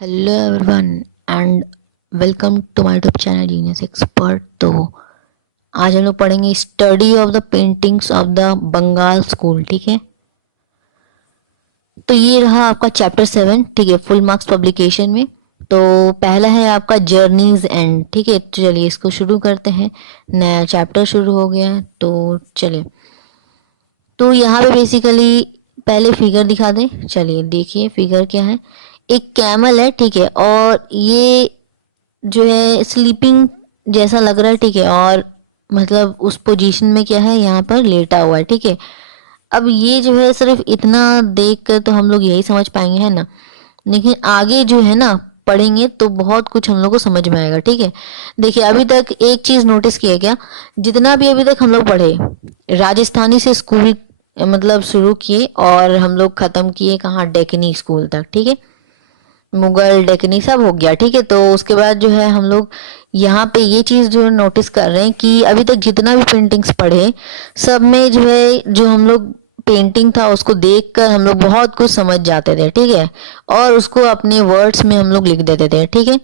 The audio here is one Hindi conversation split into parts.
Hello everyone and welcome to my YouTube channel genius expert. तो आज हम लोग पढ़ेंगे study of the paintings of the Bengal school. ठीक है, तो ये रहा आपका चैप्टर 7। ठीक है, फुल मार्क्स पब्लिकेशन में। तो पहला है आपका जर्नीज एंड। ठीक है, तो चलिए इसको शुरू करते हैं। नया चैप्टर शुरू हो गया है, तो चलिए। तो यहाँ पे बेसिकली पहले फिगर दिखा दें। चलिए देखिए फिगर क्या है। एक कैमल है, ठीक है, और ये जो है स्लीपिंग जैसा लग रहा है। ठीक है, और मतलब उस पोजीशन में क्या है, यहाँ पर लेटा हुआ है। ठीक है, अब ये जो है सिर्फ इतना देख कर तो हम लोग यही समझ पाएंगे, है ना। लेकिन आगे जो है ना पढ़ेंगे तो बहुत कुछ हम लोग को समझ में आएगा। ठीक है, देखिए अभी तक एक चीज नोटिस किया क्या, जितना भी अभी तक हम लोग पढ़े राजस्थानी से स्कूल मतलब शुरू किए और हम लोग खत्म किए कहाँ, डेकनी स्कूल तक। ठीक है, मुगल डेकनी सब हो गया। ठीक है, तो उसके बाद जो है हम लोग यहाँ पे ये चीज जो नोटिस कर रहे हैं कि अभी तक जितना भी पेंटिंग्स पढ़े सब में जो है जो हम लोग पेंटिंग था उसको देखकर हम लोग बहुत कुछ समझ जाते थे। ठीक है, और उसको अपने वर्ड्स में हम लोग लिख देते थे। ठीक है,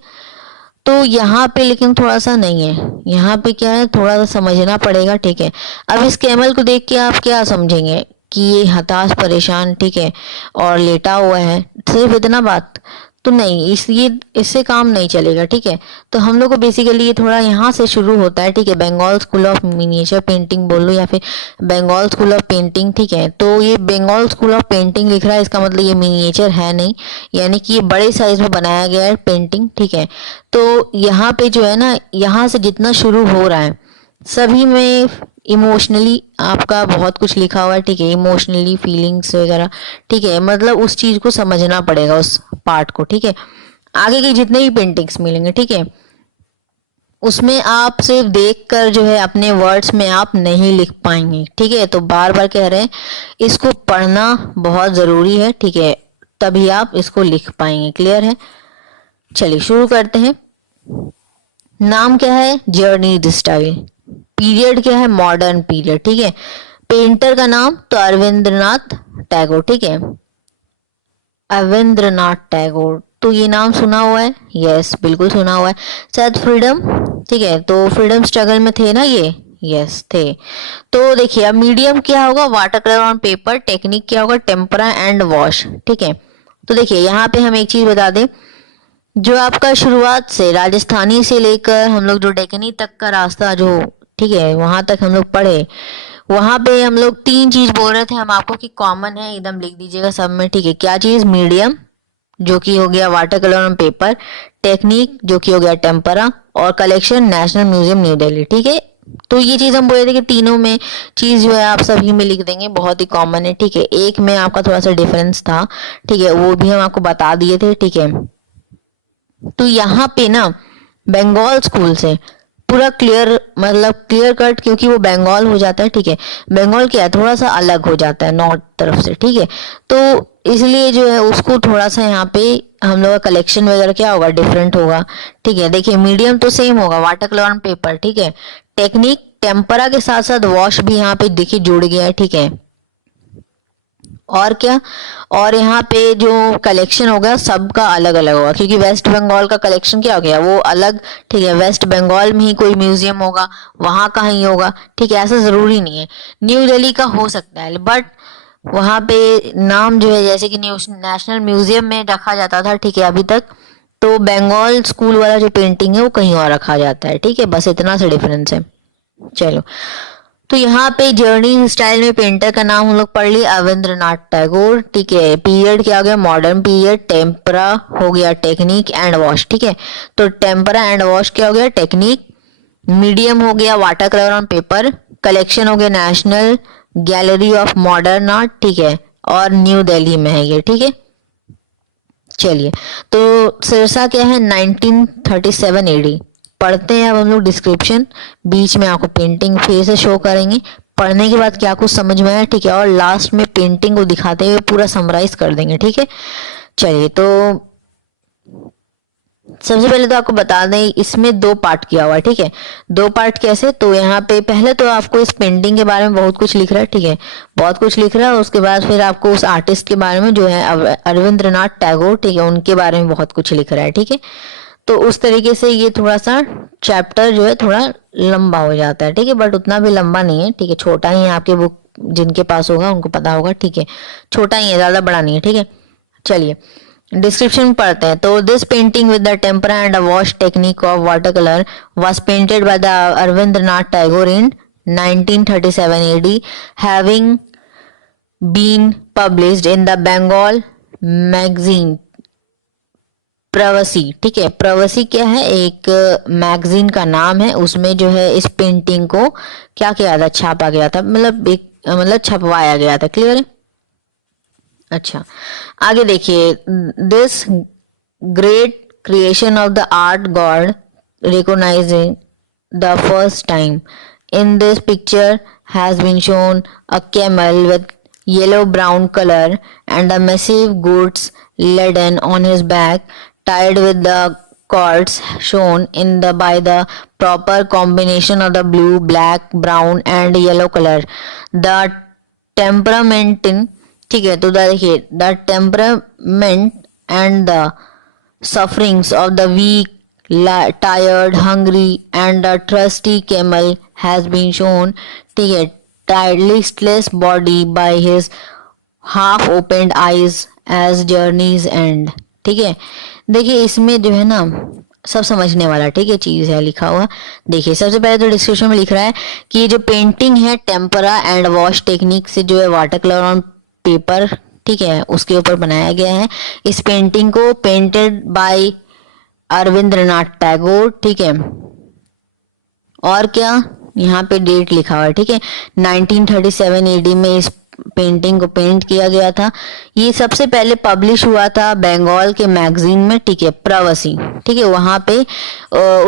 तो यहाँ पे लेकिन थोड़ा सा नहीं है। यहाँ पे क्या है, थोड़ा सा समझना पड़ेगा। ठीक है, अब इस कैमल को देख के आप क्या समझेंगे कि ये हताश परेशान, ठीक है, और लेटा हुआ है, सिर्फ इतना बात तो नहीं, इसलिए इससे काम नहीं चलेगा। ठीक है, तो हम लोग को बेसिकली ये थोड़ा यहाँ से शुरू होता है। ठीक है, Bengal school of miniature painting बोल लो या फिर बंगाल स्कूल ऑफ पेंटिंग। ठीक है, तो ये बंगाल स्कूल ऑफ पेंटिंग लिख रहा है, इसका मतलब ये मिनिएचर है नहीं, यानी कि ये बड़े साइज में बनाया गया है पेंटिंग। ठीक है, तो यहाँ पे जो है ना, यहाँ से जितना शुरू हो रहा है सभी में इमोशनली आपका बहुत कुछ लिखा हुआ है। ठीक है, इमोशनली फीलिंग्स वगैरह। ठीक है, मतलब उस चीज को समझना पड़ेगा, उस पार्ट को। ठीक है, आगे के जितने भी पेंटिंग्स मिलेंगे, ठीक है, उसमें आप सिर्फ देख कर जो है अपने वर्ड्स में आप नहीं लिख पाएंगे। ठीक है, तो बार बार कह रहे हैं इसको पढ़ना बहुत जरूरी है। ठीक है, तभी आप इसको लिख पाएंगे। क्लियर है, चलिए शुरू करते हैं। नाम क्या है, जर्नी स्टाइल। पीरियड क्या है, मॉडर्न पीरियड। ठीक है, पेंटर का नाम तो अरविंद्रनाथ टैगोर। ठीक है, अरविंद्रनाथ टैगोर, तो ये नाम सुना हुआ है, यस बिल्कुल सुना हुआ है। शायद फ्रीडम, ठीक है, तो फ्रीडम स्ट्रगल में थे ना ये, यस थे। तो देखिए अब मीडियम क्या होगा, water colour on paper. Technique क्या होगा, टेम्परा एंड वॉश। ठीक है, तो देखिए यहाँ पे हम एक चीज बता दें, जो आपका शुरुआत से राजस्थानी से लेकर हम लोग जो डेकनी तक का रास्ता जो, ठीक है, वहां तक हम लोग पढ़े, वहां पे हम लोग तीन चीज बोल रहे थे हम आपको कि कॉमन है, एकदम लिख दीजिएगा सब में। ठीक है, क्या चीज, मीडियम जो कि हो गया water colour on paper, technique जो कि हो गया टेम्परा, और collection national museum new Delhi. ठीक है, तो ये चीज हम बोले थे कि तीनों में चीज जो है आप सभी में लिख देंगे, बहुत ही कॉमन है। ठीक है, एक में आपका थोड़ा सा डिफरेंस था, ठीक है, वो भी हम आपको बता दिए थे। ठीक है, तो यहाँ पे ना बंगाल स्कूल से पूरा क्लियर, मतलब क्लियर कट, क्योंकि वो बंगाल हो जाता है। ठीक है, बंगाल क्या है, थोड़ा सा अलग हो जाता है नॉर्थ तरफ से। ठीक है, तो इसलिए जो है उसको थोड़ा सा यहाँ पे हम लोग का कलेक्शन वगैरह क्या होगा, डिफरेंट होगा। ठीक है, देखिए मीडियम तो सेम होगा, वाटर कलर ऑन पेपर। ठीक है, टेक्निक टेम्परा के साथ साथ वॉश भी यहाँ पे देखिए जुड़ गया है। ठीक है, और क्या, और यहाँ पे जो कलेक्शन होगा सबका अलग अलग होगा, क्योंकि वेस्ट बंगाल का कलेक्शन क्या हो गया, वो अलग। ठीक है, वेस्ट बंगाल में ही कोई म्यूजियम होगा, वहां का ही होगा। ठीक है, ऐसा जरूरी नहीं है, न्यू दिल्ली का हो सकता है, बट वहां पे नाम जो है जैसे कि नेशनल म्यूजियम में रखा जाता था, ठीक है, अभी तक, तो बंगाल स्कूल वाला जो पेंटिंग है वो कहीं और रखा जाता है। ठीक है, बस इतना सा डिफरेंस है। चलो, तो यहाँ पे जर्नी स्टाइल में पेंटर का नाम हम लोग पढ़ लिए, अविंद्रनाथ टैगोर। ठीक है, पीरियड क्या हो गया, मॉडर्न पीरियड। टेम्परा हो गया टेक्निक एंड वॉश। ठीक है, तो टेम्परा एंड वॉश क्या हो गया, टेक्निक। मीडियम हो गया water colour on paper. Collection हो गया national gallery of modern art. ठीक है, और न्यू दिल्ली में है ये। ठीक है, चलिए, तो सिरसा क्या है, 1937 एडी। पढ़ते हैं अब हम लोग डिस्क्रिप्शन, बीच में आपको पेंटिंग फिर से शो करेंगे, पढ़ने के बाद क्या कुछ समझ में आया। ठीक है, और लास्ट में पेंटिंग को दिखाते हुए पूरा समराइज कर देंगे। ठीक है, चलिए, तो सबसे पहले तो आपको बता दें इसमें दो पार्ट किया हुआ है, ठीक है। दो पार्ट कैसे, तो यहाँ पे पहले तो आपको इस पेंटिंग के बारे में बहुत कुछ लिख रहा है, ठीक है, बहुत कुछ लिख रहा है। उसके बाद फिर आपको उस आर्टिस्ट के बारे में जो है अरविंद्रनाथ टैगोर, ठीक है, उनके बारे में बहुत कुछ लिख रहा है, ठीक है। तो उस तरीके से ये थोड़ा सा चैप्टर जो है थोड़ा लंबा हो जाता है, ठीक है, बट उतना भी लंबा नहीं है, ठीक है, छोटा ही है। आपके बुक जिनके पास होगा उनको पता होगा, ठीक है, छोटा ही है, ज्यादा बड़ा नहीं है, ठीक है। चलिए डिस्क्रिप्शन पढ़ते हैं। तो this painting with the tempera and a wash technique of water colour was painted by the Arvindranath Tagore in 1937 AD, having been published in the Bengal magazine प्रवासी, ठीक है। प्रवासी क्या है, एक मैगजीन का नाम है, उसमें जो है इस पेंटिंग को क्या किया था, छापा गया था, मतलब एक मतलब छपवाया गया था। क्लियर है। अच्छा आगे देखिए, this great creation of the art god recognizing the first time in this picture has been shown a camel with yellow brown color and a massive goods laden on his back tied with the cords shown in the by the proper combination of the blue, black, brown and yellow color. The temperament in, ठीक है, तो देखिए the temperament and the sufferings of the weak, tired, hungry and a trusty camel has been shown, ठीक है, listless body by his half opened eyes as journey's end, ठीक है। देखिए इसमें जो है ना सब समझने वाला, ठीक है, चीज है लिखा हुआ। देखिए सबसे पहले तो डिस्क्रिप्शन में लिख रहा है कि ये जो पेंटिंग है टेम्परा एंड वॉश टेक्निक से जो है वाटर कलर ऑन पेपर, ठीक है, उसके ऊपर बनाया गया है। इस पेंटिंग को पेंटेड बाय अरविंद्रनाथ टैगोर, ठीक है। और क्या यहाँ पे डेट लिखा हुआ है, ठीक है, 1937 एडी में इस पेंटिंग को पेंट किया गया था। ये सबसे पहले पब्लिश हुआ था बंगाल के मैगजीन में, ठीक है, प्रवासी, ठीक है, वहां पे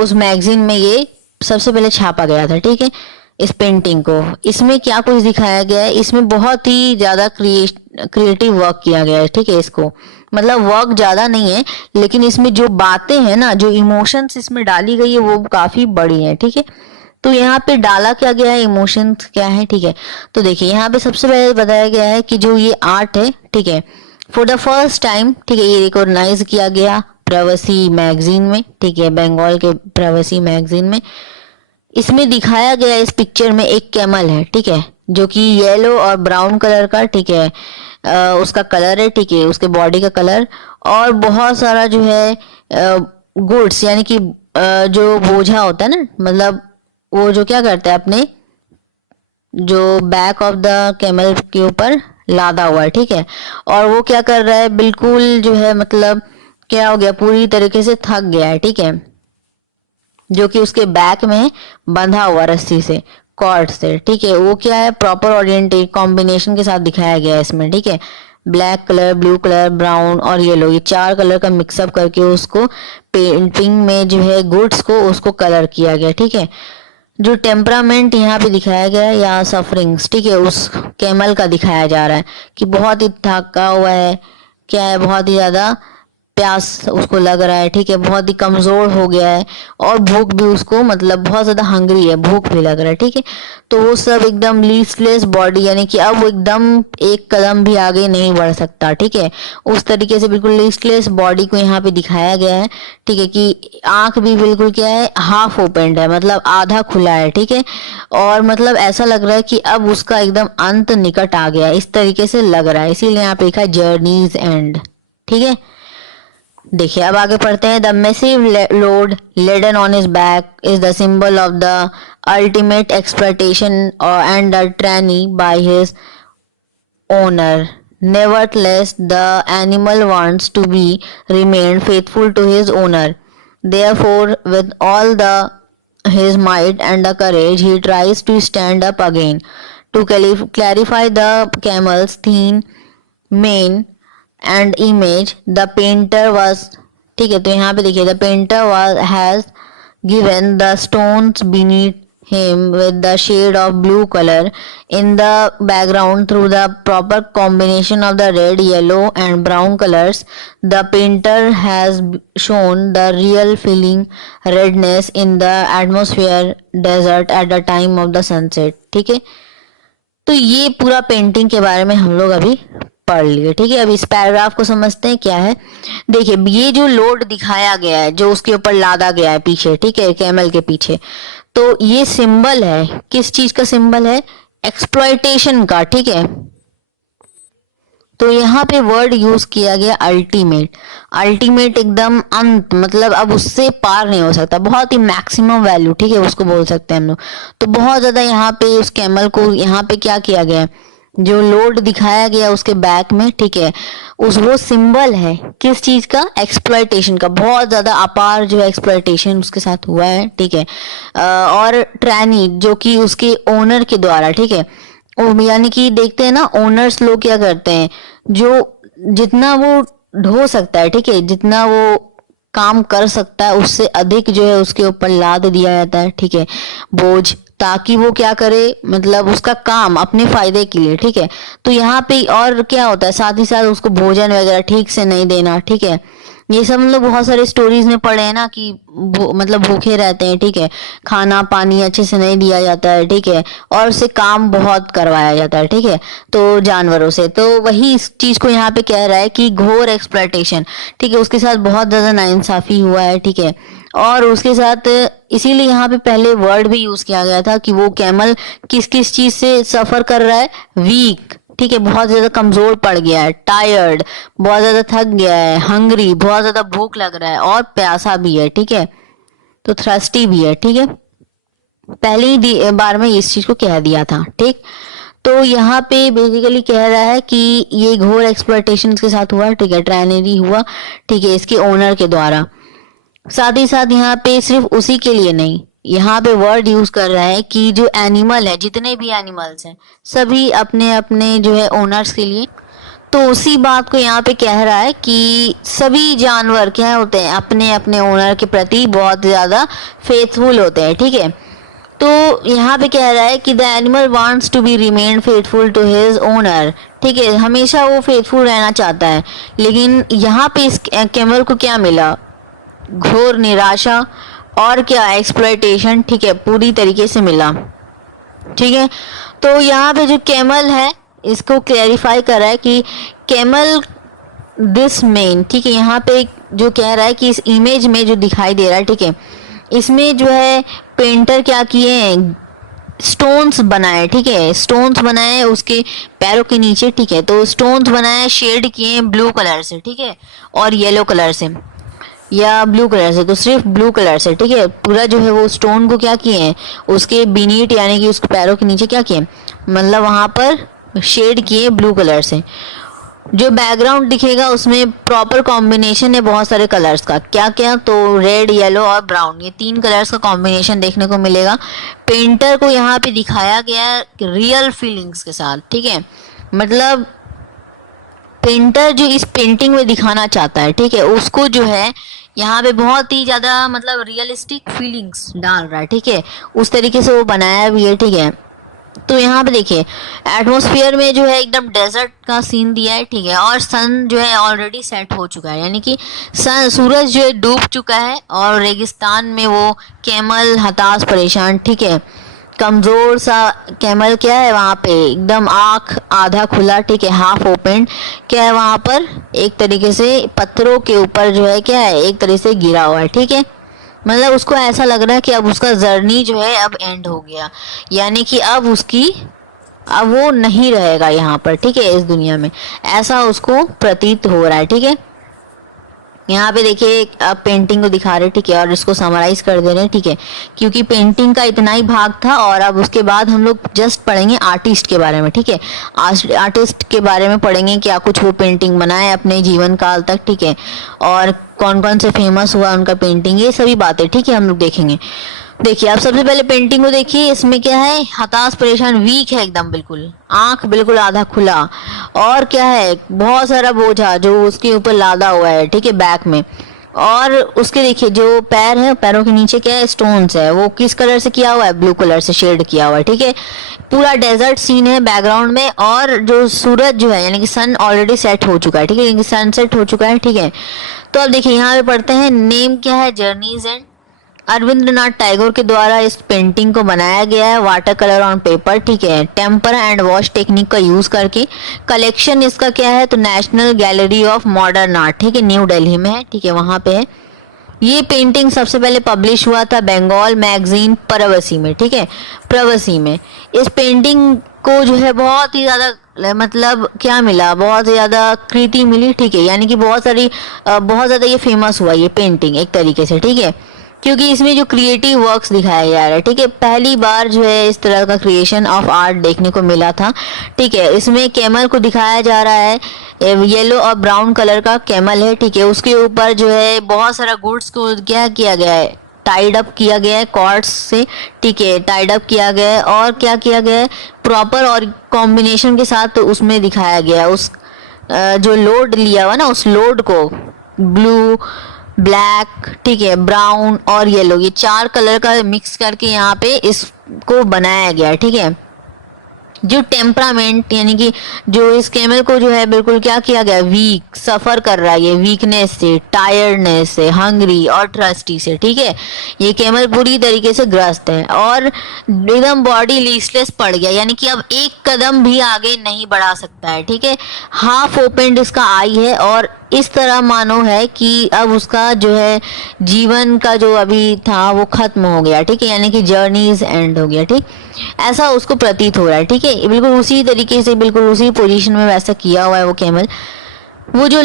उस मैगजीन में ये सबसे पहले छापा गया था, ठीक है, इस पेंटिंग को। इसमें क्या कुछ दिखाया गया है, इसमें बहुत ही ज्यादा क्रिएटिव वर्क किया गया है, ठीक है। इसको मतलब वर्क ज्यादा नहीं है, लेकिन इसमें जो बातें हैं ना, जो इमोशंस इसमें डाली गई है वो काफी बड़ी है, ठीक है। तो यहाँ पे डाला क्या गया है, इमोशंस क्या है, ठीक है। तो देखिए यहाँ पे सबसे पहले बताया गया है कि जो ये आर्ट है, ठीक है, फॉर द फर्स्ट टाइम, ठीक है, ये रिकॉग्नाइज किया गया प्रवासी मैगजीन में, ठीक है, बंगाल के प्रवासी मैगजीन में। इसमें दिखाया गया इस पिक्चर में एक कैमल है, ठीक है, जो कि येलो और ब्राउन कलर का, ठीक है, उसका कलर है, ठीक है, उसके बॉडी का कलर। और बहुत सारा जो है गुड्स, यानी कि जो बोझा होता है ना, मतलब वो जो क्या करता है अपने जो बैक ऑफ द कैमल के ऊपर लादा हुआ है, ठीक है। और वो क्या कर रहा है, बिल्कुल जो है मतलब क्या हो गया, पूरी तरीके से थक गया है, ठीक है, जो कि उसके बैक में बंधा हुआ रस्सी से, कॉर्ड से, ठीक है। वो क्या है, प्रॉपर ओरिएंटेड कॉम्बिनेशन के साथ दिखाया गया है इसमें, ठीक है। Black colour, blue colour, brown और येलो, ये चार कलर का मिक्सअप करके उसको पेंटिंग में जो है गुड्स को उसको कलर किया गया, ठीक है। जो टेम्परामेंट यहाँ पे दिखाया गया है या सफरिंग्स, ठीक है, उस कैमल का दिखाया जा रहा है कि बहुत ही थका हुआ है, क्या है, बहुत ही ज्यादा प्यास उसको लग रहा है, ठीक है, बहुत ही कमजोर हो गया है और भूख भी उसको मतलब बहुत ज्यादा हंग्री है, भूख भी लग रहा है, ठीक है। तो वो सब एकदम लीस्टलेस बॉडी, यानी कि अब वो एकदम एक कदम भी आगे नहीं बढ़ सकता, ठीक है, उस तरीके से बिल्कुल लीस्टलेस बॉडी को यहाँ पे दिखाया गया है, ठीक है, कि आंख भी बिल्कुल क्या है, हाफ ओपेंड है, मतलब आधा खुला है, ठीक है। और मतलब ऐसा लग रहा है कि अब उसका एकदम अंत निकट आ गया है, इस तरीके से लग रहा है, इसीलिए यहाँ पे लिखा है जर्नीज एंड, ठीक है। देखिए अब आगे पढ़ते हैं। The massive load laden on his back is the symbol of the ultimate exploitation and the tyranny by his owner. Nevertheless, the animal wants to be remain faithful to his owner. Therefore, with all the his might and the courage, he tries to stand up again. To clarify the camel's thin mane and image, the painter was, ठीक है, तो यहाँ पे देखिए the painter was has given the stones beneath him with the shade of blue color in the background through the proper combination of the red, yellow and brown colors. The painter has shown the real feeling redness in the atmosphere desert at the time of the sunset. ठीक है, तो ये पूरा पेंटिंग के बारे में हम लोग अभी पढ़ लिए। ठीक है, अब इस पैराग्राफ को समझते हैं क्या है। देखिए, ये जो लोड दिखाया गया है, जो उसके ऊपर लादा गया है पीछे, ठीक है, कैमल के पीछे, तो ये सिंबल है, किस चीज का सिंबल है? एक्सप्लॉयटेशन का। ठीक है, तो यहाँ पे वर्ड यूज किया गया अल्टीमेट। अल्टीमेट एकदम अंत, मतलब अब उससे पार नहीं हो सकता, बहुत ही मैक्सिमम वैल्यू, ठीक है, उसको बोल सकते हैं हम लोग। तो बहुत ज्यादा यहाँ पे उस कैमल को यहाँ पे क्या किया गया, जो लोड दिखाया गया उसके बैक में, ठीक है, उस वो सिंबल है किस चीज का? एक्सप्लॉयटेशन का। बहुत ज्यादा अपार जो है एक्सप्लॉयटेशन उसके साथ हुआ है। ठीक है, और ट्रैनी जो कि उसके ओनर के द्वारा, ठीक है, यानी कि देखते हैं ना, ओनर्स लोग क्या करते हैं, जो जितना वो ढो सकता है, ठीक है, जितना वो काम कर सकता है उससे अधिक जो है उसके ऊपर लाद दिया जाता है, ठीक है, बोझ, ताकि वो क्या करे, मतलब उसका काम अपने फायदे के लिए। ठीक है, तो यहाँ पे और क्या होता है, साथ ही साथ उसको भोजन वगैरह ठीक से नहीं देना। ठीक है, ये सब हम लोग बहुत सारे स्टोरीज में पढ़े हैं ना कि मतलब भूखे रहते हैं, ठीक है, खाना पानी अच्छे से नहीं दिया जाता है, ठीक है, और उससे काम बहुत करवाया जाता है, ठीक है, तो जानवरों से। तो वही इस चीज को यहाँ पे कह रहा है कि घोर एक्सप्लॉयटेशन, ठीक है, उसके साथ बहुत ज्यादा नाइंसाफी हुआ है। ठीक है, और उसके साथ इसीलिए यहाँ पे पहले वर्ड भी यूज किया गया था कि वो कैमल किस किस चीज से सफर कर रहा है? वीक, ठीक है, बहुत ज्यादा कमजोर पड़ गया है, टायर्ड, बहुत ज्यादा थक गया है, हंग्री, बहुत ज्यादा भूख लग रहा है, और प्यासा भी है। ठीक है, तो थ्रस्टी भी है। ठीक है, पहले ही बार में इस चीज को कह दिया था। ठीक, तो यहाँ पे बेसिकली कह रहा है कि ये घोर एक्सप्लॉयटेशन के साथ हुआ, ठीक है, ट्रायनेरी हुआ, ठीक है, इसके ओनर के द्वारा। साथ ही साथ यहाँ पे सिर्फ उसी के लिए नहीं, यहाँ पे वर्ड यूज कर रहा है कि जो एनिमल है, जितने भी एनिमल्स हैं, सभी अपने अपने जो है ओनर्स के लिए। तो उसी बात को यहाँ पे कह रहा है कि सभी जानवर क्या होते हैं, अपने अपने ओनर के प्रति बहुत ज्यादा फेथफुल होते हैं। ठीक है, तो यहाँ पे कह रहा है कि the animal wants to be remain faithful to his owner. ठीक है, हमेशा वो फेथफुल रहना चाहता है, लेकिन यहाँ पे इस कैमल को क्या मिला? घोर निराशा और क्या? एक्सप्लॉयटेशन। ठीक है, पूरी तरीके से मिला। ठीक है, तो यहाँ पे जो कैमल है इसको क्लैरिफाई कर रहा है कि कैमल दिस मेन, ठीक है, यहाँ पे जो कह रहा है कि इस इमेज में जो दिखाई दे रहा है, ठीक है, इसमें जो है पेंटर क्या किए हैं, स्टोन्स बनाए। ठीक है, स्टोन्स बनाए उसके पैरों के नीचे। ठीक है, तो स्टोन्स बनाए, शेड किए ब्लू कलर से, ठीक है, और येलो कलर से या ब्लू कलर से, तो सिर्फ ब्लू कलर से। ठीक है, पूरा जो है वो स्टोन को क्या किए हैं, उसके बीनीट यानी कि उसके पैरों के नीचे क्या किए, मतलब वहां पर शेड किए ब्लू कलर से। जो बैकग्राउंड दिखेगा उसमें प्रॉपर कॉम्बिनेशन है बहुत सारे कलर्स का। क्या क्या? तो रेड, येलो और ब्राउन, ये 3 कलर्स का कॉम्बिनेशन देखने को मिलेगा। पेंटर को यहाँ पे दिखाया गया रियल फीलिंग्स के साथ। ठीक है, मतलब पेंटर जो इस पेंटिंग में दिखाना चाहता है, ठीक है, उसको जो है यहाँ पे बहुत ही ज्यादा मतलब रियलिस्टिक फीलिंग्स डाल रहा है। ठीक है, उस तरीके से वो बनाया भी है। ठीक है, तो यहाँ पे देखिए एटमॉस्फेयर में जो है एकदम डेजर्ट का सीन दिया है। ठीक है, और सन जो है ऑलरेडी सेट हो चुका है, यानी कि सन सूरज जो है डूब चुका है, और रेगिस्तान में वो कैमल हताश परेशान, ठीक है, कमजोर सा कैमल क्या है वहाँ पे, एकदम आँख आधा खुला, ठीक है, हाफ ओपन, क्या है वहाँ पर, एक तरीके से पत्थरों के ऊपर जो है क्या है, एक तरीके से गिरा हुआ है। ठीक है, मतलब उसको ऐसा लग रहा है कि अब उसका जर्नी जो है अब एंड हो गया, यानी कि अब वो नहीं रहेगा यहाँ पर, ठीक है, इस दुनिया में, ऐसा उसको प्रतीत हो रहा है। ठीक है, यहाँ पे देखिए अब पेंटिंग को दिखा रहे, ठीक है, और इसको समराइज कर दे रहे हैं। ठीक है, क्योंकि पेंटिंग का इतना ही भाग था, और अब उसके बाद हम लोग जस्ट पढ़ेंगे आर्टिस्ट के बारे में। ठीक है, आर्टिस्ट के बारे में पढ़ेंगे, क्या कुछ वो पेंटिंग बनाए अपने जीवन काल तक, ठीक है, और कौन कौन से फेमस हुआ उनका पेंटिंग, ये सभी बातें, ठीक है, हम लोग देखेंगे। देखिए आप सबसे पहले पेंटिंग को देखिए, इसमें क्या है, हताश परेशान, वीक है एकदम, बिल्कुल आंख बिल्कुल आधा खुला, और क्या है, बहुत सारा बोझा जो उसके ऊपर लादा हुआ है, ठीक है, बैक में, और उसके देखिए जो पैर है, पैरों के नीचे क्या है, स्टोन्स है, वो किस कलर से किया हुआ है, ब्लू कलर से शेड किया हुआ है, ठीक है। पूरा डेजर्ट सीन है बैकग्राउंड में, और जो सूरज जो है यानी कि सन ऑलरेडी सेट हो चुका है, ठीक है, यानी कि सनसेट हो चुका है, ठीक है। तो अब देखिए यहाँ पे पढ़ते हैं, नेम क्या है, जर्नीज एंड। अरविंद्रनाथ टैगोर के द्वारा इस पेंटिंग को बनाया गया है वाटर कलर ऑन पेपर, ठीक है, टेम्पर एंड वॉश टेक्निक का यूज करके। कलेक्शन इसका क्या है, तो national gallery of modern art, ठीक है, न्यू दिल्ली में है, ठीक है, वहां पे है। ये पेंटिंग सबसे पहले पब्लिश हुआ था बंगाल मैगजीन प्रवासी में, ठीक है, प्रवासी में। इस पेंटिंग को जो है बहुत ही ज्यादा मतलब क्या मिला, बहुत ज्यादा कृति मिली, ठीक है, यानी कि बहुत ज्यादा ये फेमस हुआ ये पेंटिंग एक तरीके से, ठीक है, क्योंकि इसमें जो क्रिएटिव वर्क्स दिखाया जा रहा है, ठीक है, पहली बार जो है इस तरह का क्रिएशन ऑफ आर्ट देखने को मिला था, ठीक है। इसमें कैमल को दिखाया जा रहा है, येलो और ब्राउन कलर का कैमल है, ठीक है, उसके ऊपर जो है बहुत सारा गुड्स को क्या किया गया है, टाइड अप किया गया है कॉर्ड्स से, ठीक है, टाइड अप किया गया है, और क्या किया गया है, प्रॉपर और कॉम्बिनेशन के साथ तो उसमें दिखाया गया है उस जो लोड लिया हुआ ना, उस लोड को ब्लू, ब्लैक, ठीक है, ब्राउन और येलो, ये 4 कलर का मिक्स करके यहाँ पे इसको बनाया गया है, ठीक है। जो टेम्परामेंट यानी कि जो इस कैमल को जो है बिल्कुल क्या किया गया, वीक सफर कर रहा है, ये वीकनेस से, टायर्डनेस से, हंग्री और थर्स्टी से, ठीक है, ये कैमल पूरी तरीके से ग्रस्त है और एकदम बॉडी लीसलेस पड़ गया, यानी कि अब एक कदम भी आगे नहीं बढ़ा सकता है, ठीक है। हाफ ओपेंड इसका आई है और इस तरह मानो है कि अब उसका जो है जीवन का जो अभी था वो खत्म हो गया, ठीक है, यानी कि जर्नीज एंड हो गया, ठीक, ऐसा उसको प्रतीत हो रहा है, ठीक है। बिल्कुल उसी तरीके से, बिल्कुल उसी पोजीशन में वैसा किया हुआ है वो कैमल। वो जो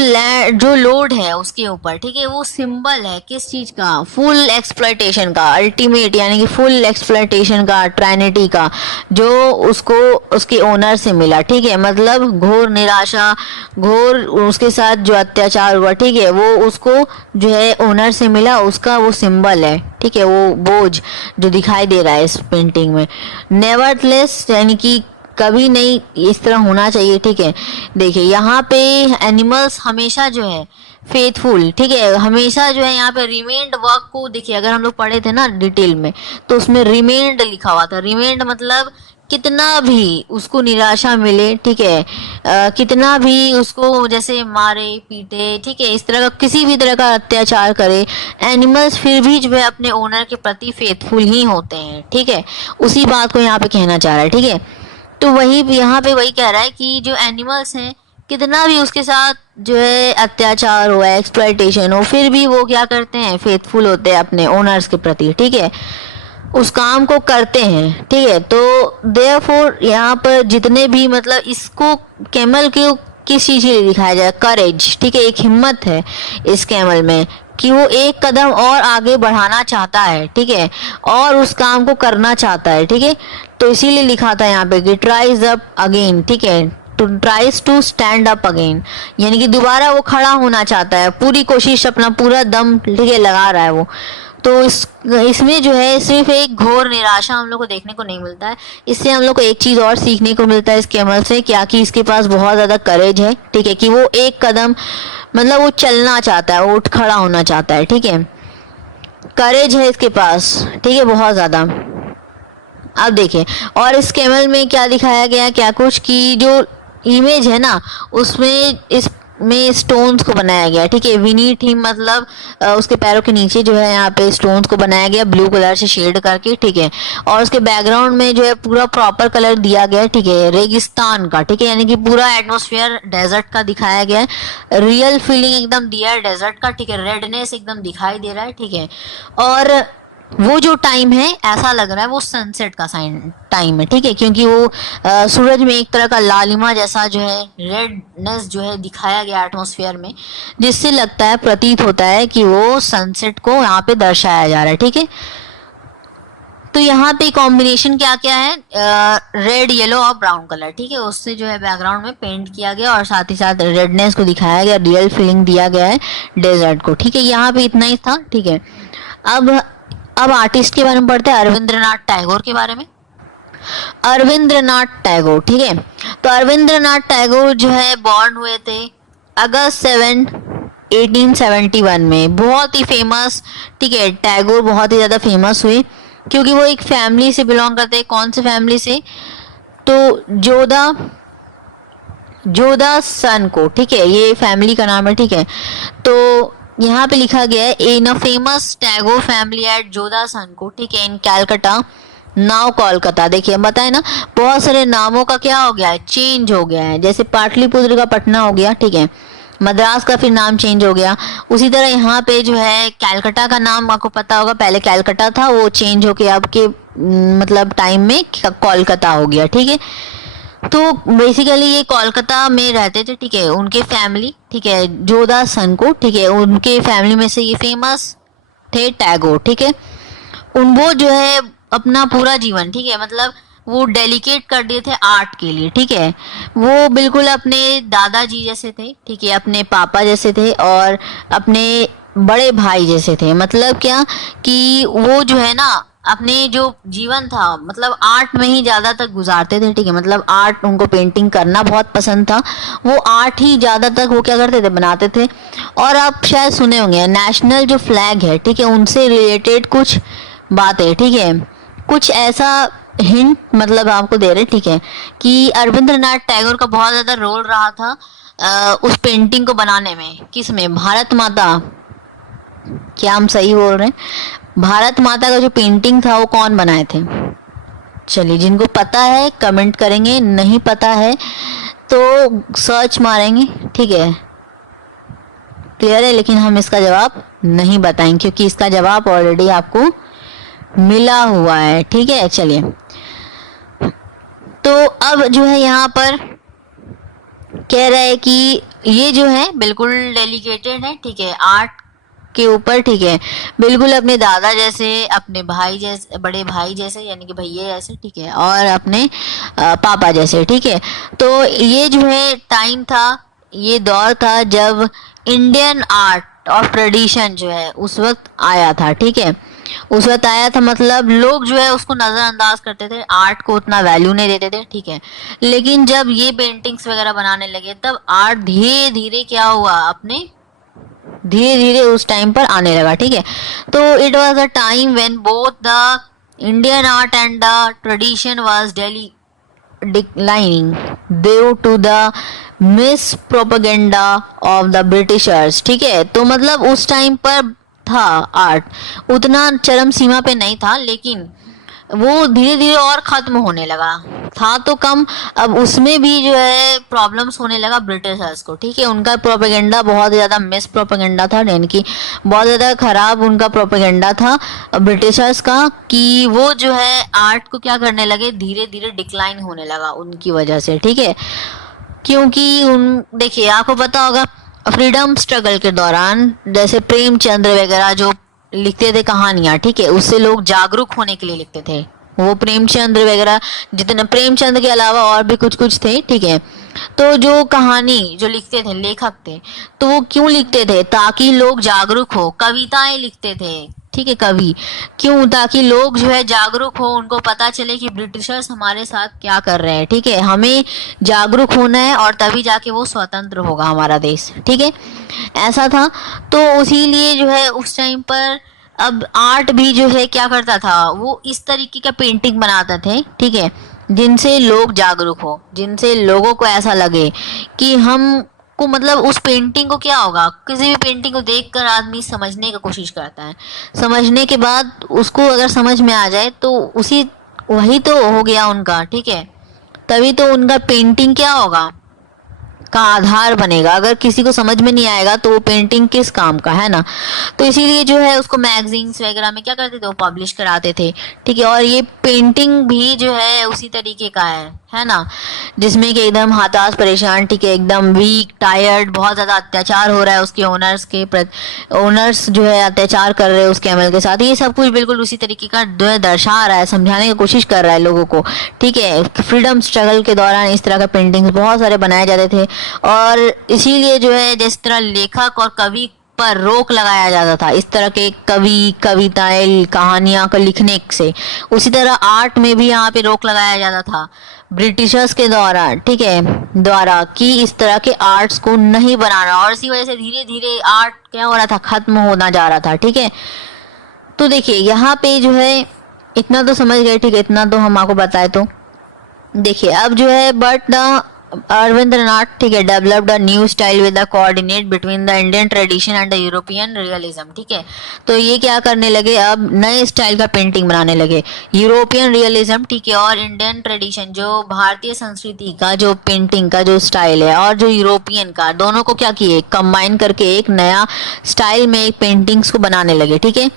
लोड है उसके ऊपर, ठीक है, वो सिंबल है किस चीज का, फुल एक्सप्लॉयटेशन का, अल्टीमेट यानी कि फुल एक्सप्लॉयटेशन का, ट्राइनिटी का, जो उसको उसके ओनर से मिला, ठीक है, मतलब घोर निराशा, घोर उसके साथ जो अत्याचार हुआ, ठीक है, वो उसको जो है ओनर से मिला, उसका वो सिंबल है, ठीक है, वो बोझ जो दिखाई दे रहा है इस पेंटिंग में। नेवरथलेस यानी कि कभी नहीं इस तरह होना चाहिए, ठीक है। देखिए यहाँ पे एनिमल्स हमेशा जो है फेथफुल, ठीक है, हमेशा जो है यहाँ पे रिमेंड वर्क को देखिए, अगर हम लोग पढ़े थे ना डिटेल में तो उसमें रिमेंड लिखा हुआ था। रिमेंड मतलब कितना भी उसको निराशा मिले, ठीक है, कितना भी उसको जैसे मारे पीटे, ठीक है, इस तरह का किसी भी तरह का अत्याचार करे, एनिमल्स फिर भी जो है अपने ओनर के प्रति फेथफुल ही होते हैं, ठीक है। उसी बात को यहाँ पे कहना चाह रहा है, ठीक है। तो वही यहाँ पे वही कह रहा है कि जो एनिमल्स हैं कितना भी उसके साथ जो है अत्याचार हो, एक्सप्लॉयटेशन हो, फिर भी वो क्या करते हैं, फेथफुल होते हैं अपने ओनर्स के प्रति, ठीक है, उस काम को करते हैं, ठीक है। तो देयरफॉर यहाँ पर जितने भी मतलब इसको कैमल के किस चीज के लिए दिखाया जाए, करेज, ठीक है, एक हिम्मत है इस कैमल में कि वो एक कदम और आगे बढ़ाना चाहता है, ठीक है, और उस काम को करना चाहता है, ठीक है। तो इसीलिए लिखा था यहाँ पे कि ट्राइज अप अगेन, ठीक है, to tries to stand up again, यानी कि दोबारा वो खड़ा होना चाहता है, पूरी कोशिश अपना पूरा दम, ठीक है, लगा रहा है वो। तो इसमें जो है सिर्फ एक घोर निराशा हम लोग को देखने को नहीं मिलता है, इससे हम लोग को एक चीज और सीखने को मिलता है इस कैमल से, क्या कि इसके पास बहुत ज्यादा करेज है, ठीक है, कि वो एक कदम मतलब वो चलना चाहता है, वो उठ खड़ा होना चाहता है, ठीक है, करेज है इसके पास, ठीक है, बहुत ज्यादा। अब देखिए और इस कैमल में क्या दिखाया गया, क्या कुछ की जो इमेज है ना उसमें इसमें स्टोन्स को बनाया गया, ठीक है, विनीत हिम मतलब उसके पैरों के नीचे जो है यहाँ पे स्टोन्स को बनाया गया ब्लू कलर से शेड करके, ठीक है, और उसके बैकग्राउंड में जो है पूरा प्रॉपर कलर दिया गया है, ठीक है, रेगिस्तान का, ठीक है, यानी कि पूरा एटमॉस्फेयर डेजर्ट का दिखाया गया है, रियल फीलिंग एकदम दिया है डेजर्ट का, ठीक है, रेडनेस एकदम दिखाई दे रहा है, ठीक है, और वो जो टाइम है ऐसा लग रहा है वो सनसेट का टाइम है, ठीक है, क्योंकि वो सूरज में एक तरह का लालिमा जैसा जो है रेडनेस जो है दिखाया गया एटमॉस्फेयर में, जिससे लगता है, प्रतीत होता है कि वो सनसेट को यहाँ पे दर्शाया जा रहा है, ठीक है। तो यहाँ पे कॉम्बिनेशन क्या क्या है, रेड, येलो और ब्राउन कलर, ठीक है, उससे जो है बैकग्राउंड में पेंट किया गया और साथ ही साथ रेडनेस को दिखाया गया, रियल फीलिंग दिया गया है डेजर्ट को, ठीक है। यहाँ पे इतना ही था, ठीक है। अब आर्टिस्ट के बारे में पढ़ते हैं, अरविंद्रनाथ टैगोर के बारे में। अरविंद्रनाथ टैगोर, ठीक है, तो अरविंद्रनाथ टैगोर जो है बॉर्न हुए थे अगस्त 7 1871 में, बहुत ही फेमस, ठीक है। टैगोर बहुत ही ज़्यादा फेमस हुए क्योंकि वो एक फैमिली से बिलोंग करते हैं। कौन से फैमिली से? तो जोधा जोधा सन को, ठीक है, ये फैमिली का नाम है, ठीक है। तो यहाँ पे लिखा गया है in a famous Tagore family at Jorasanko, ठीक है, इन कैलकाटा नाउ कोलकाता। देखिए बताए ना, बहुत सारे नामों का क्या हो गया है, चेंज हो गया है। जैसे पाटलिपुत्र का पटना हो गया, ठीक है, मद्रास का फिर नाम चेंज हो गया। उसी तरह यहाँ पे जो है कैलकाटा का नाम आपको पता होगा, पहले कैलकाटा था, वो चेंज होके आपके मतलब टाइम में कोलकाता हो गया, ठीक है। तो बेसिकली ये कोलकाता में रहते थे, ठीक है, उनके फैमिली, ठीक है, जोधा सन को, ठीक है, उनके फैमिली में से ये फेमस थे टैगोर, ठीक है। उन वो जो है अपना पूरा जीवन, ठीक है, मतलब वो डेलिकेट कर दिए थे आर्ट के लिए, ठीक है। वो बिल्कुल अपने दादाजी जैसे थे, ठीक है, अपने पापा जैसे थे और अपने बड़े भाई जैसे थे। मतलब क्या कि वो जो है ना अपने जो जीवन था मतलब आर्ट में ही ज़्यादातर गुजारते थे, ठीक है, मतलब आर्ट, उनको पेंटिंग करना बहुत पसंद था। वो आर्ट ही ज़्यादातर वो क्या करते थे, बनाते थे। और आप शायद सुने होंगे नेशनल जो फ्लैग है, ठीक है, उनसे रिलेटेड कुछ बातें, ठीक है, कुछ ऐसा हिंट मतलब आपको दे रहे, ठीक है, कि अरविंद्रनाथ टैगोर का बहुत ज़्यादा रोल रहा था उस पेंटिंग को बनाने में। किस में? भारत माता। क्या हम सही बोल रहे हैं? भारत माता का जो पेंटिंग था वो कौन बनाए थे? चलिए, जिनको पता है कमेंट करेंगे, नहीं पता है तो सर्च मारेंगे, ठीक है, क्लियर है। लेकिन हम इसका जवाब नहीं बताएंगे क्योंकि इसका जवाब ऑलरेडी आपको मिला हुआ है, ठीक है। चलिए, तो अब जो है यहाँ पर कह रहा है कि ये जो है बिल्कुल डेलिकेटेड है, ठीक है, आर्ट के ऊपर, ठीक है, बिल्कुल अपने दादा जैसे, अपने भाई जैसे, बड़े भाई जैसे यानी कि भैया जैसे, ठीक है, और अपने पापा जैसे, ठीक है। तो ये जो है टाइम था, ये दौर था जब इंडियन आर्ट और ट्रेडिशन जो है उस वक्त आया था, ठीक है। उस वक्त आया था मतलब लोग जो है उसको नज़रअंदाज करते थे, आर्ट को उतना वैल्यू नहीं देते थे, ठीक है। लेकिन जब ये पेंटिंग्स वगैरह बनाने लगे तब आर्ट धीरे धीरे क्या हुआ, अपने धीरे धीरे उस टाइम पर आने लगा, ठीक है। तो it was a time when both the Indian art and the tradition was declining due to the mis propaganda of the Britishers, ठीक है। तो मतलब उस टाइम पर था आर्ट उतना चरम सीमा पे नहीं था, लेकिन वो धीरे धीरे और खत्म होने लगा। था तो कम, अब उसमें भी जो है प्रॉब्लम्स होने लगा ब्रिटिशर्स को, ठीक है। उनका प्रोपेगेंडा बहुत ज़्यादा मिस प्रोपेगेंडा था, यानी कि बहुत ज़्यादा खराब उनका प्रोपेगेंडा था ब्रिटिशर्स का, कि वो जो है आर्ट को क्या करने लगे, धीरे धीरे डिक्लाइन होने लगा उनकी वजह से, ठीक है। क्योंकि उन देखिए आपको पता होगा फ्रीडम स्ट्रगल के दौरान जैसे प्रेमचंद्र वगैरह जो लिखते थे कहानियां, ठीक है, उससे लोग जागरूक होने के लिए लिखते थे। वो प्रेमचंद्र वगैरह, जितने प्रेमचंद्र के अलावा और भी कुछ कुछ थे, ठीक है। तो जो कहानी जो लिखते थे लेखक थे, तो वो क्यों लिखते थे? ताकि लोग जागरूक हो। कविताएं लिखते थे, ठीक है, कवि क्यों? ताकि लोग जो है जागरूक हो, उनको पता चले कि ब्रिटिशर्स हमारे साथ क्या कर रहे हैं, ठीक है, हमें जागरूक होना है और तभी जाके वो स्वतंत्र होगा हमारा देश, ठीक है, ऐसा था। तो इसीलिए जो है उस टाइम पर अब आर्ट भी जो है क्या करता था, वो इस तरीके का पेंटिंग बनाते थे, ठीक है, जिनसे लोग जागरूक हो, जिनसे लोगों को ऐसा लगे कि हम को मतलब उस पेंटिंग को क्या होगा, किसी भी पेंटिंग को देखकर आदमी समझने की कोशिश करता है, समझने के बाद उसको अगर समझ में आ जाए तो उसी वही तो हो गया उनका, ठीक है। तभी तो उनका पेंटिंग क्या होगा, का आधार बनेगा। अगर किसी को समझ में नहीं आएगा तो वो पेंटिंग किस काम का, है ना। तो इसीलिए जो है उसको मैगजीन्स वगैरह में क्या करते थे, वो पब्लिश कराते थे, ठीक है। और ये पेंटिंग भी जो है उसी तरीके का है ना, जिसमें कि एकदम हताश परेशान, ठीक है, एकदम वीक टायर्ड, बहुत ज़्यादा अत्याचार हो रहा है उसके ओनर्स के प्रति, ओनर्स जो है अत्याचार कर रहे हैं उसके अमल के साथ। ये सब कुछ बिल्कुल उसी तरीके का जो है दर्शा रहा है, समझाने की कोशिश कर रहा है लोगों को, ठीक है। फ्रीडम स्ट्रगल के दौरान इस तरह का पेंटिंग्स बहुत सारे बनाए जाते थे और इसीलिए जो है जिस तरह लेखक और कवि पर रोक लगाया जाता था, इस तरह के कवि कविताएं कहानियां को लिखने से, उसी तरह आर्ट में भी यहाँ पे रोक लगाया जाता था। ब्रिटिशर्स के द्वारा, ठीक है, द्वारा कि इस तरह के आर्ट्स को नहीं बनाना, और इसी वजह से धीरे धीरे आर्ट क्या हो रहा था, खत्म होना जा रहा था, ठीक है। तो देखिए यहाँ पे जो है इतना तो समझ गए, ठीक है, इतना तो हम आपको बताए। तो देखिए अब जो है बट द रविंद्रनाथ, ठीक है, developed a new style with the coordinate between the Indian tradition and the European realism, ठीक है। तो ये क्या करने लगे, अब नए स्टाइल का पेंटिंग बनाने लगे, यूरोपियन रियलिज्म, ठीक है, और इंडियन ट्रेडिशन जो भारतीय संस्कृति का जो पेंटिंग का जो स्टाइल है और जो यूरोपियन का, दोनों को क्या किए, कंबाइन करके एक नया स्टाइल में एक पेंटिंग्स को बनाने लगे, ठीक है।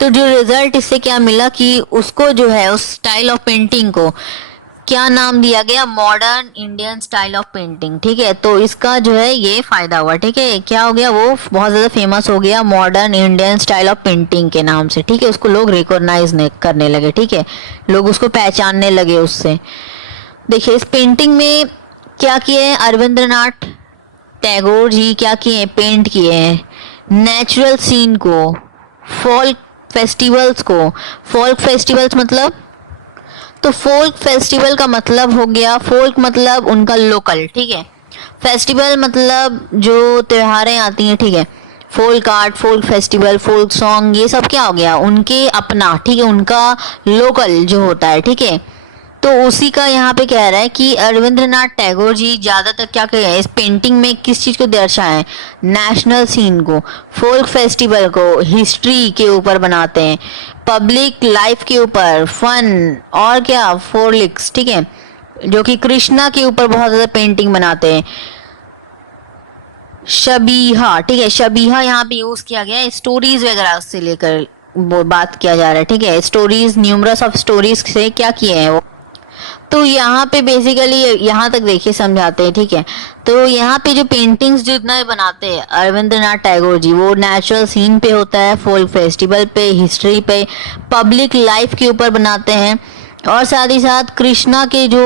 तो जो रिजल्ट इससे क्या मिला कि उसको जो है उस स्टाइल ऑफ पेंटिंग को क्या नाम दिया गया, modern Indian style of painting, ठीक है। तो इसका जो है ये फायदा हुआ, ठीक है, क्या हो गया, वो बहुत ज्यादा फेमस हो गया modern Indian style of painting के नाम से, ठीक है। उसको लोग रिकॉग्नाइज करने लगे, ठीक है, लोग उसको पहचानने लगे उससे। देखिए इस पेंटिंग में क्या किए अरविंद्रनाथ टैगोर जी, क्या किए, पेंट किए हैं नेचुरल सीन को, फोल्क फेस्टिवल्स को। फोल्क फेस्टिवल्स मतलब, तो फोल्क फेस्टिवल का मतलब हो गया, फोल्क मतलब उनका लोकल, ठीक है, फेस्टिवल मतलब जो त्योहारें आती हैं, ठीक है, folk art, folk festival, folk song, ये सब क्या हो गया, उनके अपना, ठीक है, उनका लोकल जो होता है, ठीक है। तो उसी का यहाँ पे कह रहा है कि रविंद्रनाथ टैगोर जी ज्यादातर क्या कह रहे हैं, इस पेंटिंग में किस चीज को दर्शाए, नेशनल सीन को, फोल्क फेस्टिवल को, हिस्ट्री के ऊपर बनाते हैं, पब्लिक लाइफ के ऊपर, फन, और क्या, फोर्लिक्स, ठीक है, जो कि कृष्णा के ऊपर बहुत ज्यादा पेंटिंग बनाते हैं। शबीहा, ठीक है, शबीहा यहाँ पे यूज किया गया है, स्टोरीज वगैरह से लेकर वो बात किया जा रहा है, ठीक है, स्टोरीज, न्यूमरस ऑफ स्टोरीज से क्या किए हैं वो। तो यहाँ पे बेसिकली यहाँ तक देखिए समझाते हैं, ठीक है। तो यहाँ पे जो पेंटिंग्स जितना भी बनाते हैं रविंद्रनाथ टैगोर जी, वो नेचुरल सीन पे होता है, फोल्क फेस्टिवल पे, हिस्ट्री पे, पब्लिक लाइफ के ऊपर बनाते हैं, और साथ ही साथ कृष्णा के जो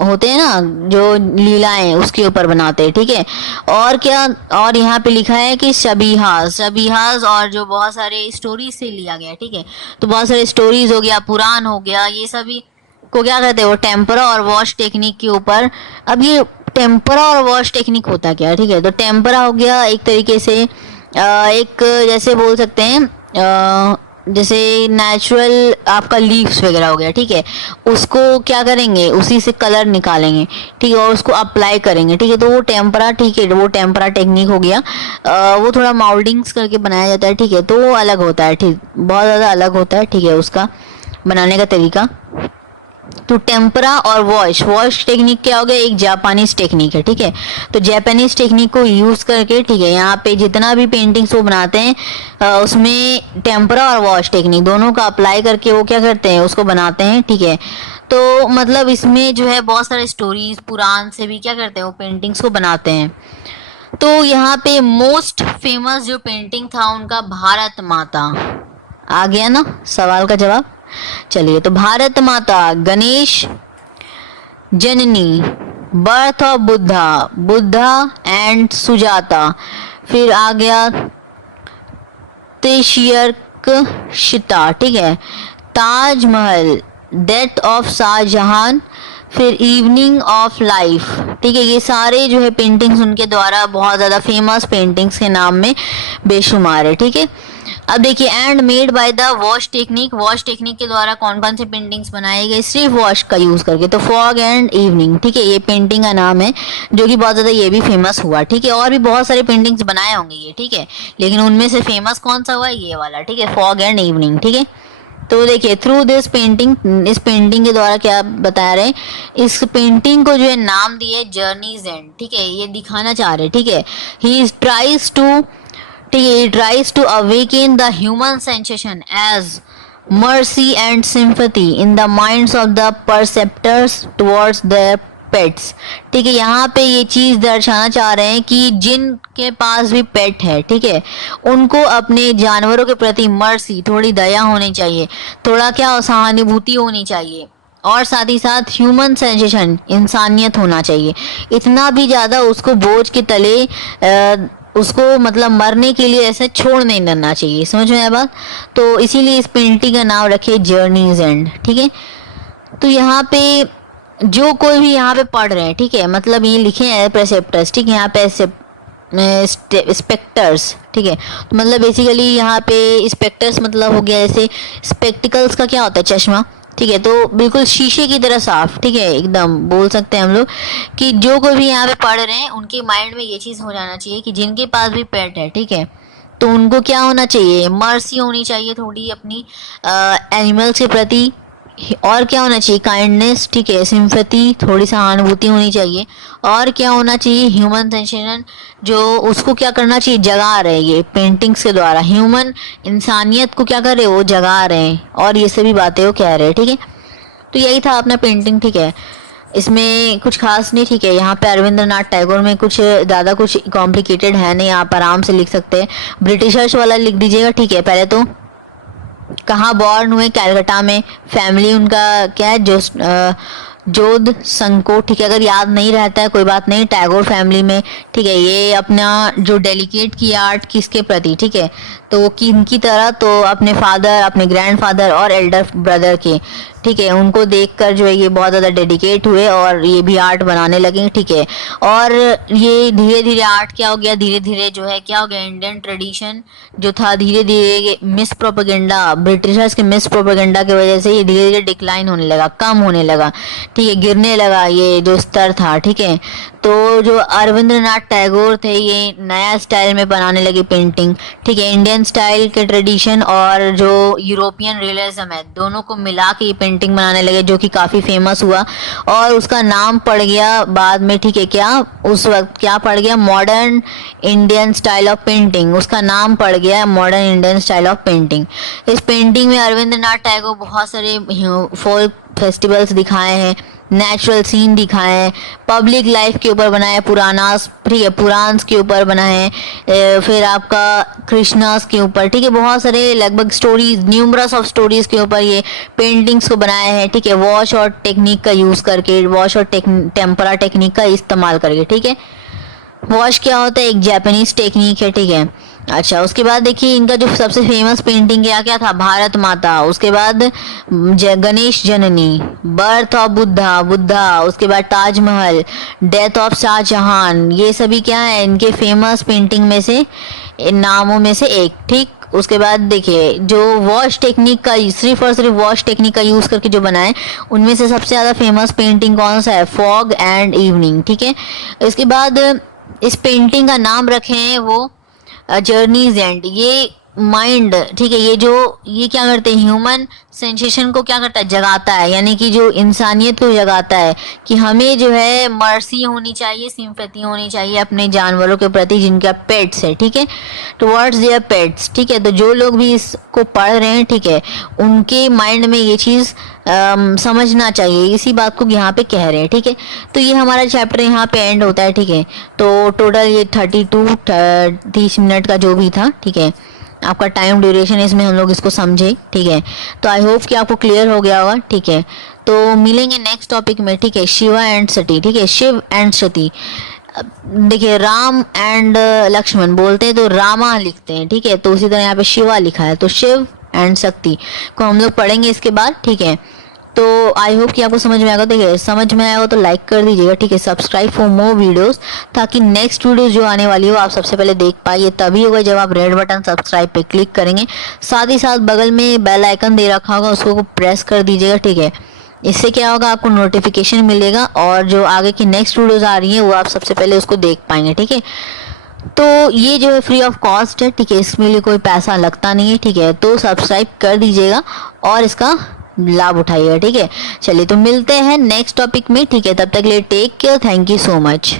होते हैं ना, जो लीलाएं, उसके ऊपर बनाते हैं, ठीक है। और क्या, और यहाँ पे लिखा है कि शबीहास, शबीहास, और जो बहुत सारे स्टोरीज से लिया गया, ठीक है। तो बहुत सारे स्टोरीज हो गया, पुराण हो गया, ये सभी को क्या कहते हैं, वो टेम्परा और वॉश टेक्निक के ऊपर। अब ये टेम्परा और वॉश टेक्निक होता क्या है, ठीक है। तो टेम्परा हो गया एक तरीके से एक जैसे बोल सकते हैं जैसे नेचुरल आपका लीव्स वगैरह हो गया, ठीक है, उसको क्या करेंगे, उसी से कलर निकालेंगे, ठीक है, और उसको अप्लाई करेंगे, ठीक है। तो वो टेम्परा, ठीक है, वो टेम्परा टेक्निक हो गया। वो थोड़ा माउल्डिंग्स करके बनाया जाता है, ठीक है, तो वो अलग होता है, ठीक, बहुत ज़्यादा अलग होता है, ठीक है, उसका बनाने का तरीका। तो टेम्परा और वॉश, वॉश टेक्निक क्या हो गया, एक जापानीज टेक्निक है, ठीक है। तो जापानीज टेक्निक को यूज करके, ठीक है, यहाँ पे जितना भी पेंटिंग्स वो बनाते हैं उसमें टेम्परा और वॉश टेक्निक दोनों का अप्लाई करके वो क्या करते हैं, उसको बनाते हैं, ठीक है। तो मतलब इसमें जो है बहुत सारे स्टोरीज पुराण से भी क्या करते हैं, वो पेंटिंग्स को बनाते हैं। तो यहाँ पे मोस्ट फेमस जो पेंटिंग था उनका भारत माता, आ गया ना सवाल का जवाब। चलिए, तो Bharat Mata, Ganesh Janani, birth of Buddha, Buddha and Sujata, फिर आ गया तेशियर्क शिता, ठीक है, ताजमहल, डेथ ऑफ शाहजहां, फिर इवनिंग ऑफ लाइफ, ठीक है। ये सारे जो है पेंटिंग्स उनके द्वारा बहुत ज़्यादा फेमस पेंटिंग्स के नाम में बेशुमार है, ठीक है। अब देखिए, and made by the wash technique, wash technique के द्वारा कौन कौन से पेंटिंग्स बनाए गए, सिर्फ वॉश का यूज करके, तो फॉग एंड इवनिंग, ठीक है, ये पेंटिंग का नाम है, जो कि बहुत ज्यादा ये भी फेमस हुआ, ठीक है। और भी बहुत सारे पेंटिंग्स बनाए होंगे ये, ठीक है, लेकिन उनमें से फेमस कौन सा हुआ, ये वाला, ठीक है, फॉग एंड इवनिंग, ठीक है। तो देखिए, थ्रू दिस पेंटिंग, इस पेंटिंग के द्वारा क्या बता रहे हैं, इस पेंटिंग को जो है नाम दिए जर्नीज एंड, ठीक है, ये दिखाना चाह रहे हैं, ठीक है। ही ट्राइज टू, ठीक है, he tries to awaken the human sensation as mercy and sympathy in the minds of the perceptors towards their pets, ठीक है। यहाँ पे ये चीज दर्शाना चाह रहे हैं कि जिनके पास भी पेट है, ठीक है, उनको अपने जानवरों के प्रति मर्सी, थोड़ी दया होनी चाहिए, थोड़ा क्या सहानुभूति होनी चाहिए, और साथ ही साथ ह्यूमन सेंसेशन, इंसानियत होना चाहिए। इतना भी ज्यादा उसको बोझ के तले उसको मतलब मरने के लिए ऐसे छोड़ नहीं देना चाहिए, समझ में आया बात। तो इसीलिए इस पेंटिंग का नाम रखे जर्नीज एंड, ठीक है। तो यहाँ पे जो कोई भी यहाँ पे पढ़ रहे हैं, ठीक है, मतलब ये लिखे हैं प्रेसेप्टर्स, ठीक है, यहाँ पे स्पेक्टर्स, ठीक है, तो मतलब बेसिकली यहाँ पे स्पेक्टर्स मतलब हो गया, जैसे स्पेक्टिकल्स का क्या होता है, चश्मा, ठीक है, तो बिल्कुल शीशे की तरह साफ, ठीक है, एकदम बोल सकते हैं हम लोग कि जो कोई भी यहाँ पे पढ़ रहे हैं उनके माइंड में ये चीज़ हो जाना चाहिए कि जिनके पास भी पेट है, ठीक है, तो उनको क्या होना चाहिए, मर्सी होनी चाहिए थोड़ी अपनी एनिमल्स के प्रति, और क्या होना चाहिए, काइंडनेस, ठीक है, सिंपैथी, थोड़ी सहानुभूति होनी चाहिए, और क्या होना चाहिए, ह्यूमन सेंसेशन, जो उसको क्या करना चाहिए, जगा रहे हैं ये पेंटिंग्स के द्वारा, ह्यूमन इंसानियत को क्या कर रहे हैं, वो जगा रहे हैं, और ये सभी बातें वो कह रहे हैं, ठीक है। तो यही था अपना पेंटिंग, ठीक है, इसमें कुछ खास नहीं, ठीक है, यहाँ पे रविंद्रनाथ टैगोर में कुछ ज़्यादा कुछ कॉम्प्लिकेटेड है नहीं, आप आराम से लिख सकते हैं, ब्रिटिशर्स वाला लिख दीजिएगा, ठीक है, पहले तो कहाँ बॉर्न हुए, कैलकाटा में, फैमिली उनका क्या है, जो जोध संको, ठीक है, अगर याद नहीं रहता है कोई बात नहीं, टैगोर फैमिली में, ठीक है, ये अपना जो डेलिकेट की आर्ट किसके प्रति, ठीक है, तो किनकी तरह, तो अपने फादर, अपने ग्रैंडफादर और एल्डर ब्रदर के, ठीक है, उनको देखकर जो है ये बहुत ज़्यादा डेडिकेट हुए और ये भी आर्ट बनाने लगे, ठीक है, और ये धीरे धीरे आर्ट क्या हो गया, धीरे धीरे जो है क्या हो गया, इंडियन ट्रेडिशन जो था धीरे धीरे मिस प्रोपेगेंडा, ब्रिटिशर्स के मिस प्रोपेगेंडा की वजह से ये धीरे धीरे डिक्लाइन होने लगा, कम होने लगा, ठीक है, गिरने लगा ये जो स्तर था, ठीक है, तो जो रविंद्रनाथ टैगोर थे ये नया स्टाइल में बनाने लगे पेंटिंग, ठीक है, इंडियन स्टाइल के ट्रेडिशन और जो यूरोपियन रियलिज्म है दोनों को मिला के ये पेंटिंग बनाने लगे, जो कि काफ़ी फेमस हुआ और उसका नाम पड़ गया बाद में, ठीक है, क्या उस वक्त क्या पड़ गया, modern Indian style of painting, उसका नाम पड़ गया modern Indian style of painting. इस पेंटिंग में रविंद्रनाथ टैगोर बहुत सारे फोक फेस्टिवल्स दिखाए हैं, नेचुरल सीन दिखाए हैं, पब्लिक लाइफ के ऊपर बनाए, पुरानास, ठीक है, पुराण्स के ऊपर बनाए हैं, फिर आपका कृष्णास के ऊपर, ठीक है, बहुत सारे लगभग स्टोरीज, न्यूमरस ऑफ स्टोरीज के ऊपर ये पेंटिंग्स को बनाए हैं, ठीक है, वॉश और टेक्निक का यूज़ करके, वॉश और टेम्परा टेक्निक का इस्तेमाल करके, ठीक है, वॉश क्या होता है, एक जापानीज टेक्निक है, ठीक है। अच्छा, उसके बाद देखिए इनका जो सबसे फेमस पेंटिंग क्या क्या था, भारत माता, उसके बाद गणेश जननी, बर्थ ऑफ बुद्धा बुद्धा, उसके बाद ताजमहल, डेथ ऑफ शाहजहां, ये सभी क्या है इनके फेमस पेंटिंग में से, इन नामों में से एक, ठीक। उसके बाद देखिए जो वॉश टेक्निक का, सिर्फ और सिर्फ वॉश टेक्निक का यूज़ करके जो बनाए उनमें से सबसे ज़्यादा फेमस पेंटिंग कौन सा है, फॉग एंड इवनिंग, ठीक है। इसके बाद इस पेंटिंग का नाम रखे हैं वो जर्नीज एंड, ये माइंड, ठीक है, ये क्या करते हैं, ह्यूमन सेंसेशन को क्या करता है, जगाता है, यानी कि जो इंसानियत को जगाता है कि हमें जो है मर्सी होनी चाहिए, सिंपैथी होनी चाहिए अपने जानवरों के प्रति जिनका पेट्स है, ठीक है, टुवर्ड्स देयर पेट्स, ठीक है, तो जो लोग भी इसको पढ़ रहे हैं, ठीक है, उनके माइंड में ये चीज़ समझना चाहिए, इसी बात को यहाँ पे कह रहे हैं, ठीक है। तो ये हमारा चैप्टर यहाँ पे एंड होता है, ठीक है, तो टोटल ये 30 मिनट का जो भी था, ठीक है, आपका टाइम ड्यूरेशन इसमें हम लोग इसको समझे, ठीक है, तो आई होप कि आपको क्लियर हो गया होगा, ठीक है। तो मिलेंगे नेक्स्ट टॉपिक में, ठीक है, शिवा एंड सती, ठीक है, शिव एंड सती, देखिए राम एंड लक्ष्मण बोलते हैं तो रामा लिखते हैं, ठीक है, तो उसी तरह यहाँ पे शिवा लिखा है, तो शिव एंड शक्ति को हम लोग पढ़ेंगे इसके बाद, ठीक है। तो आई होप कि आपको समझ में आएगा, देखिए समझ में आएगा तो लाइक कर दीजिएगा, ठीक है, सब्सक्राइब फॉर मोर वीडियोस, ताकि नेक्स्ट वीडियो जो आने वाली हो आप सबसे पहले देख पाइए, तभी होगा जब आप रेड बटन सब्सक्राइब पे क्लिक करेंगे, साथ ही साथ बगल में बेल आइकन दे रखा होगा उसको प्रेस कर दीजिएगा, ठीक है, इससे क्या होगा आपको नोटिफिकेशन मिलेगा और जो आगे की नेक्स्ट वीडियोस आ रही हैं वो आप सबसे पहले उसको देख पाएंगे, ठीक है। तो ये जो है फ्री ऑफ कॉस्ट है, ठीक है, इसमें लिए कोई पैसा लगता नहीं है, ठीक है, तो सब्सक्राइब कर दीजिएगा और इसका लाभ उठाइएगा, ठीक है। चलिए तो मिलते हैं नेक्स्ट टॉपिक में, ठीक है, तब तक के लिए take care, thank you so much.